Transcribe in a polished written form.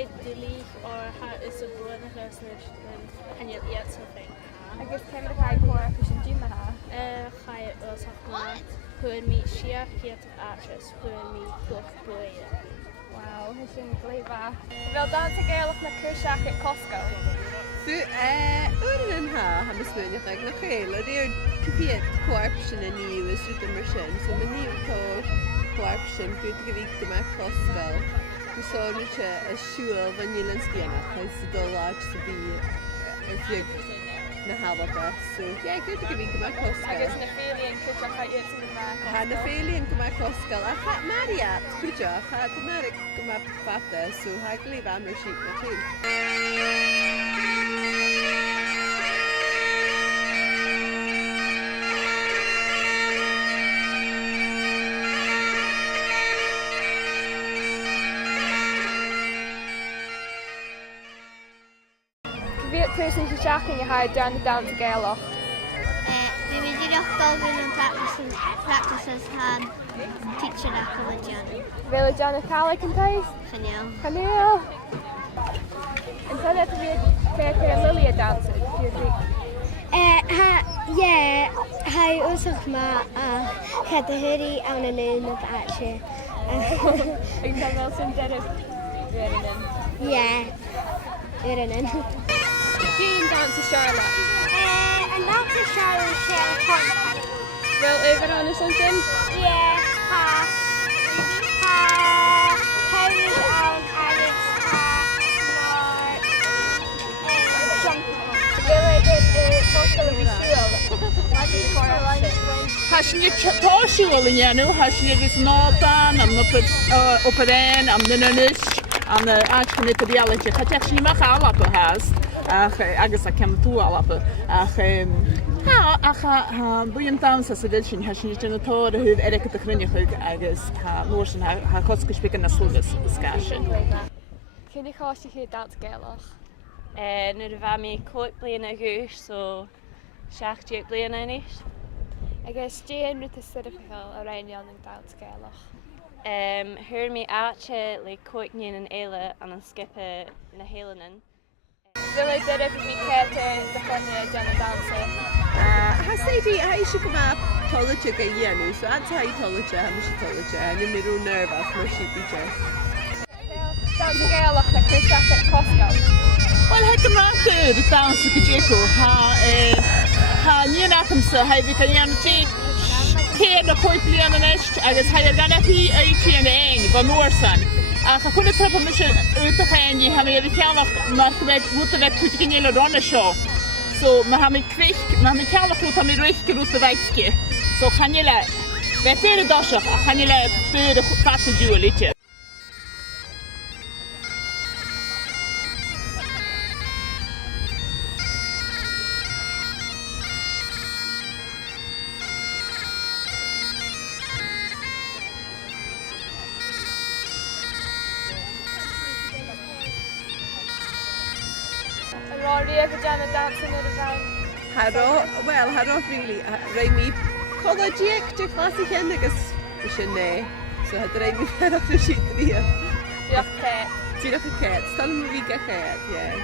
Chai Dilly or how is a buona resnish and yet something. I guess Kevin Chai Cora Fish and Jimaha. Chai Osaka Put me Shia Piet Actress Put me Book Boy. Wow, I shouldn't believe that. Well, Dannsa Gàidhealach na Cúiseach at Costco. So, uan ha musnúneach ag na chéile réir cyfiad coarpsin a níu is rút mar sin, so ma níu tó coarpsin brúd go bhíh go me Costco. Gúsáirte a siúil vanilans gianach as the dóláid sa bí ar fiag na halaba. So, yeah, good to go bhíh go me Costco. Agus na Féiliúin Cúiseach at Iad Costco. Ha na Féiliúin go me Costco. A cha mariat, cúiseach, ha dy marig go me fata, so ha glíb amr siit na tú. Bhí person sin seaaching a haid down the Dannsa Gàidhealach. We did a dog and practices hand teaching a religion. Bhfuil John Catholic an tais? Chanel. Chanel. And so that we Lily a dancer. Hi, usach ma had the hoodie on a noon of actually. Ag tá bhfuil sin deireadh rianann. Yeah, Irenen. Jean Dannsa Charlotte. And that's a Charlotte Shell. Bhfuil over on or something? Yeah, Harry and Alex, Mark, Hasn't you told you all in Yanu? Hasn't you this Northern? I'm not up then, I'm the Nunish, I'm the actually the Dialogic. I actually make all up has. I guess I can do all up. Bwy'n Dannsa sydd ydyn hasn't you done a tour who Eric the Crinich, I guess, Norsen, her Costco speaking a Slovus discussion. Can you call you here Dannsa Gàidhealach? Nu de bheit mé cóip blian a gúis so 16 blian inis. I guess Jane with the certificate around young Dannsa Gàidhealach. Thuir mé áte le cóicníon an éile an an skipe na héalanan. Bhfuil deireadh bhí céirte de chuine John Dannsa. Has lady, I should come up college again, so I'd tell you college, I'm college, and I'm a nervous for she teacher. Dannsa Gàidhealach na Cúiseach at Costco. Well, I can rock the Dannsa Gàidhealach. Ha Nianachamsa, ha vi kan jam tig. Here the court blian an est, agus ha gana fi eichi an eng, van Norsan. Ha kunde trappa mis ut och en ha vi Gàidhealach markvet mot vet kutin eller ronna show. So ma ha mi kvick, ma mi Gàidhealach lut ha mi riske lut vekke. So kan je la vet det dashach, kan je la det fatte ju lite. Rory ever done a dancing at a round? Haro really, Raimi college to classic and I guess we should know. So had Raimi fed off the sheet. Diolch Kate. Diolch Kate, stal me vi cat, yeah.